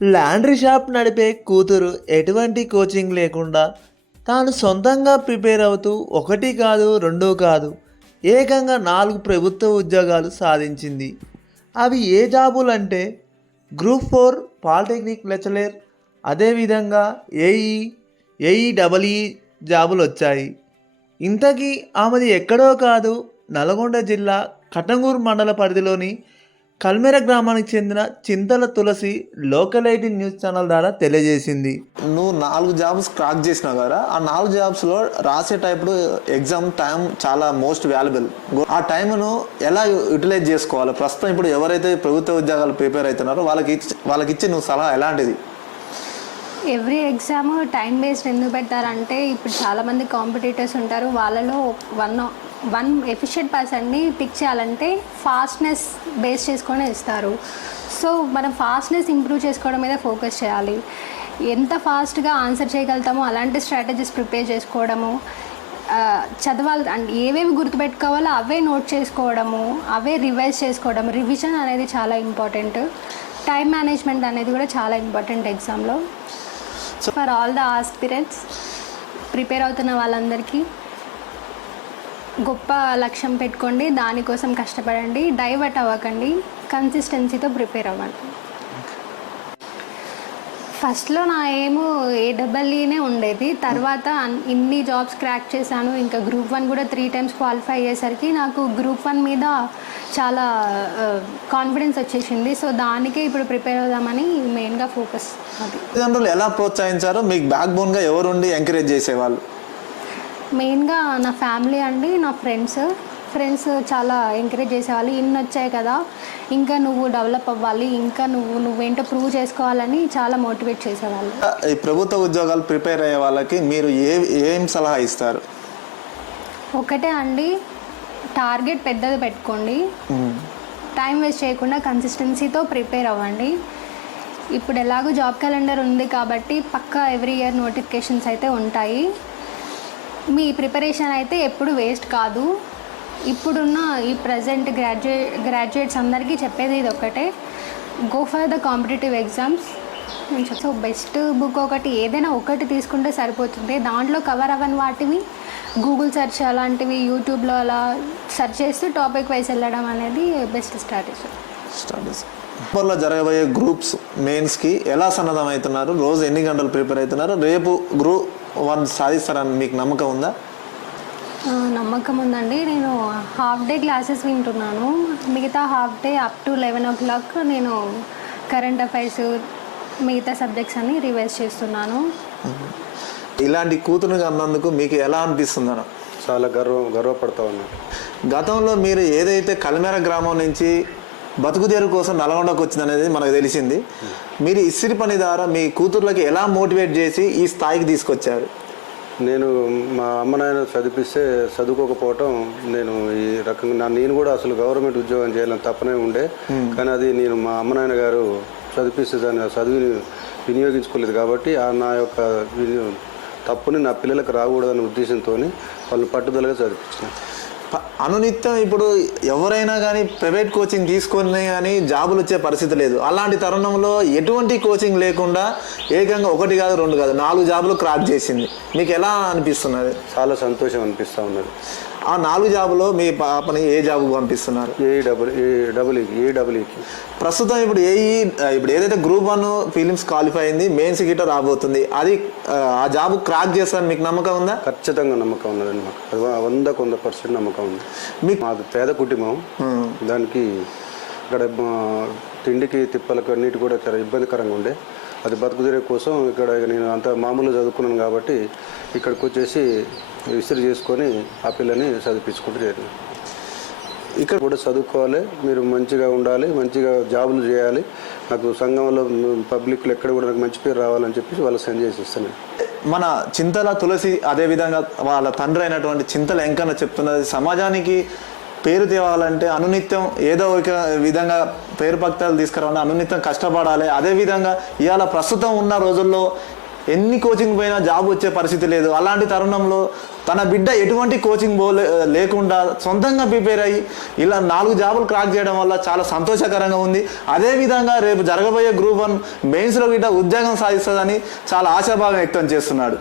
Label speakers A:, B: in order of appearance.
A: Laundry shop నడిపే కూతురు ఎటువంటి కోచింగ్ లేకుండా తాను సొంతంగా ప్రిపేర్ అవుతూ ఒకటి కాదు రెండు కాదు ఏకంగా నాలుగు ప్రభుత్వ ఉద్యోగాలు సాధించింది. అవి ఏ జాబులు అంటే గ్రూప్ ఫోర్ పాలిటెక్నిక్ లెక్చరర్ అదేవిధంగా ఏఈ ఏఈ డబల్ఈ జాబులు వచ్చాయి ఇంతకీ ఆమెది ఎక్కడో కాదు నల్గొండ జిల్లా కటంగూరు మండల పరిధిలోని కల్మెర గ్రామానికి చెందిన Chintala Tulasi local IT news channel ద్వారా తెలియజేసింది.
B: నువ్వు నాలుగు జాబ్స్ క్రాక్ చేసినావు కదా ఆ నాలుగు జాబ్స్లో రాసేటప్పుడు ఎగ్జామ్ టైం చాలా మోస్ట్ వాల్యుబుల్. ఆ టైంను ఎలా యూటిలైజ్ చేసుకోవాలి? ప్రస్తుతం ఇప్పుడు ఎవరైతే ప్రభుత్వ ఉద్యోగాలు ప్రిపేర్ అవుతున్నారో వాళ్ళకి వాళ్ళకి ఇచ్చే నువ్వు సలహా ఎలాంటిది?
C: ఎవ్రీ ఎగ్జామ్ టైం బేస్డ్ ఎందుకు పెట్టారంటే ఇప్పుడు చాలామంది కాంపిటీటర్స్ ఉంటారు వాళ్ళలో వన్ వన్ ఎఫిషియెంట్ పర్సన్ని పిక్ చేయాలంటే ఫాస్ట్నెస్ బేస్ చేసుకొని ఇస్తారు. సో మనం ఫాస్ట్నెస్ ఇంప్రూవ్ చేసుకోవడం మీద ఫోకస్ చేయాలి. ఎంత ఫాస్ట్గా ఆన్సర్ చేయగలుగుతామో అలాంటి స్ట్రాటజీస్ ప్రిపేర్ చేసుకోవడము చదవాలి అంటే ఏవేవి గుర్తుపెట్టుకోవాలో అవే నోట్ చేసుకోవడము అవే రివైజ్ చేసుకోవడం రివిజన్ అనేది చాలా ఇంపార్టెంట్ టైం మేనేజ్మెంట్ అనేది కూడా చాలా ఇంపార్టెంట్ ఎగ్జామ్లో for all the aspirants prepare అవుతున్న వాళ్ళందరికీ గొప్ప లక్ష్యం పెట్టుకోండి దానికోసం కష్టపడండి డైవర్ట్ అవ్వకండి కన్సిస్టెన్సీతో ప్రిపేర్ అవ్వండి. ఫస్ట్లో నా ఏమో ఏడబ్ల్యూనే ఉండేది. తర్వాత ఇన్ని జాబ్స్ క్రాక్ చేశాను. ఇంకా గ్రూప్ వన్ కూడా త్రీ టైమ్స్ క్వాలిఫై అయ్యేసరికి నాకు గ్రూప్ వన్ మీద చాలా కాన్ఫిడెన్స్ వచ్చేసింది. సో దానికే ఇప్పుడు ప్రిపేర్ అవుదామని మెయిన్గా ఫోకస్ అది.
B: తల్లిదండ్రులు ఎలా ప్రోత్సహించారో మీకు బ్యాక్ బోన్గా ఎవరుండి ఎంకరేజ్ చేసేవాళ్ళు?
C: మెయిన్గా నా ఫ్యామిలీ అండి నా ఫ్రెండ్స్. ఫ్రెండ్స్ చాలా ఎంకరేజ్ చేసేవాళ్ళు. ఇన్ని వచ్చాయి కదా ఇంకా నువ్వు డెవలప్ అవ్వాలి ఇంకా నువ్వు నువ్వేంటో ప్రూవ్ చేసుకోవాలని చాలా మోటివేట్ చేసేవాళ్ళు.
B: ఈ ప్రభుత్వ ఉద్యోగాలు ప్రిపేర్ అయ్యే వాళ్ళకి మీరు ఏ ఏం సలహా ఇస్తారు?
C: ఒకటే అండి టార్గెట్ పెద్దది పెట్టుకోండి. టైం వేస్ట్ చేయకుండా కన్సిస్టెన్సీతో ప్రిపేర్ అవ్వండి. ఇప్పుడు ఎలాగో జాబ్ క్యాలెండర్ ఉంది కాబట్టి పక్కా ఎవ్రీ ఇయర్ నోటిఫికేషన్స్ అయితే ఉంటాయి. మీ ప్రిపరేషన్ అయితే ఎప్పుడు వేస్ట్ కాదు. ఇప్పుడున్న ఈ ప్రజెంట్ గ్రాడ్యుయేట్ గ్రాడ్యుయేట్స్ అందరికీ చెప్పేది ఇది ఒకటే go for the competitive exams so best book ఒకటి ఏదైనా ఒకటి తీసుకుంటే సరిపోతుంది. దాంట్లో కవర్ అవ్వని వాటివి గూగుల్ సెర్చ్ అలాంటివి యూట్యూబ్లో అలా సెర్చ్ చేస్తూ టాపిక్ వైజ్ వెళ్ళడం అనేది బెస్ట్ స్ట్రాటజీ
B: స్టడీస్లో జరగబోయే గ్రూప్స్ మెయిన్స్కి ఎలా సన్నద్ధం అవుతున్నారు రోజు ఎన్ని గంటలు ప్రిపేర్ అవుతున్నారు? రేపు గ్రూప్ వన్ సాధిస్తారని మీకు నమ్మకం ఉందా?
C: నమ్మకం ఉందండి. నేను హాఫ్ డే క్లాసెస్ వింటున్నాను. మిగతా half day up to eleven o'clock నేను కరెంట్ అఫైర్స్ మిగతా సబ్జెక్ట్స్ అన్ని రివైజ్ చేస్తున్నాను.
B: ఇలాంటి కూతురుని అన్నందుకు మీకు ఎలా అనిపిస్తుంది? అన్న
D: చాలా గర్వం గర్వపడతా ఉన్నాను.
B: గతంలో మీరు ఏదైతే కల్మెర గ్రామం నుంచి బతుకుదేరు కోసం నల్గొండకు వచ్చింది అనేది మనకు తెలిసింది. మీరు ఇస్త్రీ పని ద్వారా మీ కూతుర్లకి ఎలా మోటివేట్ చేసి ఈ స్థాయికి తీసుకొచ్చారు?
D: నేను మా అమ్మ నాయన చదివిస్తే చదువుకోకపోవటం నేను ఈ రకంగా నేను కూడా అసలు గవర్నమెంట్ ఉద్యోగం చేయాలని తప్పనే ఉండే. కానీ అది నేను మా అమ్మ నాయన గారు చదివిస్తే దాన్ని చదువుని వినియోగించుకోలేదు కాబట్టి ఆ నా యొక్క తప్పుని నా పిల్లలకు రాకూడదనే ఉద్దేశంతో వాళ్ళని పట్టుదలగా చదివించిన.
B: అనునిత్యం ఇప్పుడు ఎవరైనా కానీ ప్రైవేట్ కోచింగ్ తీసుకొని కానీ జాబులు వచ్చే పరిస్థితి లేదు. అలాంటి తరుణంలో ఎటువంటి కోచింగ్ లేకుండా ఏకంగా ఒకటి కాదు రెండు కాదు నాలుగు జాబులు క్రాక్ చేసింది. మీకు ఎలా అనిపిస్తున్నది?
D: చాలా సంతోషం అనిపిస్తూ ఉన్నది.
B: ఆ నాలుగు జాబులో మీ పాపని ఏ జాబు పంపిస్తున్నారు?
D: ఏ డబుల్ ఏ డబుల్ ఏ డబుల్ఈకి
B: ప్రస్తుతం ఇప్పుడు ఏ ఇప్పుడు ఏదైతే గ్రూప్ వన్ ఫిలిమ్స్ క్వాలిఫై అయింది మెయిన్స్ గిట్ట రాబోతుంది అది ఆ, జాబ్ క్రాక్ చేస్తాను మీకు నమ్మకం ఉందా?
D: ఖచ్చితంగా నమ్మకం ఉన్నదండి మాకు. వందకు వంద పర్సెంట్ నమ్మకం ఉంది.
B: మీకు
D: మాది పేద కుటుంబం. దానికి ఇక్కడ తిండికి తిప్పలకు అన్నిటి కూడా చాలా ఇబ్బందికరంగా ఉండే. అది బతుకుదిరే కోసం ఇక్కడ నేను అంత మామూలుగా చదువుకున్నాను కాబట్టి ఇక్కడికి వచ్చేసి విసిరి చేసుకొని ఆ పిల్లని చదివించుకుంటూ జరిగింది. ఇక్కడ కూడా చదువుకోవాలి మీరు మంచిగా ఉండాలి మంచిగా జాబులు చేయాలి. నాకు సంఘంలో పబ్లిక్లో ఎక్కడ కూడా నాకు మంచి పేరు రావాలని చెప్పేసి వాళ్ళు సెండ్ చేసి ఇస్తున్నాను
B: మన చింతల తులసి అదేవిధంగా వాళ్ళ తండ్రి అయినటువంటి చింతల ఎంకన్నా చెప్తున్నది సమాజానికి పేరు తేవాలంటే అనునిత్యం ఏదో ఒక విధంగా పేరు భక్తాలు తీసుకురావాలి అనునిత్యం కష్టపడాలి. అదేవిధంగా ఇవాళ ప్రస్తుతం ఉన్న రోజుల్లో ఎన్ని కోచింగ్ పోయినా జాబ్ వచ్చే పరిస్థితి లేదు. అలాంటి తరుణంలో తన బిడ్డ ఎటువంటి కోచింగ్ పో లేకుండా సొంతంగా ప్రిపేర్ అయ్యి ఇలా నాలుగు జాబులు క్రాక్ చేయడం వల్ల చాలా సంతోషకరంగా ఉంది. అదేవిధంగా రేపు జరగబోయే గ్రూప్ వన్ మెయిన్స్లో గిట్ట ఉద్యోగం సాధిస్తుందని చాలా ఆశాభావం వ్యక్తం చేస్తున్నాడు.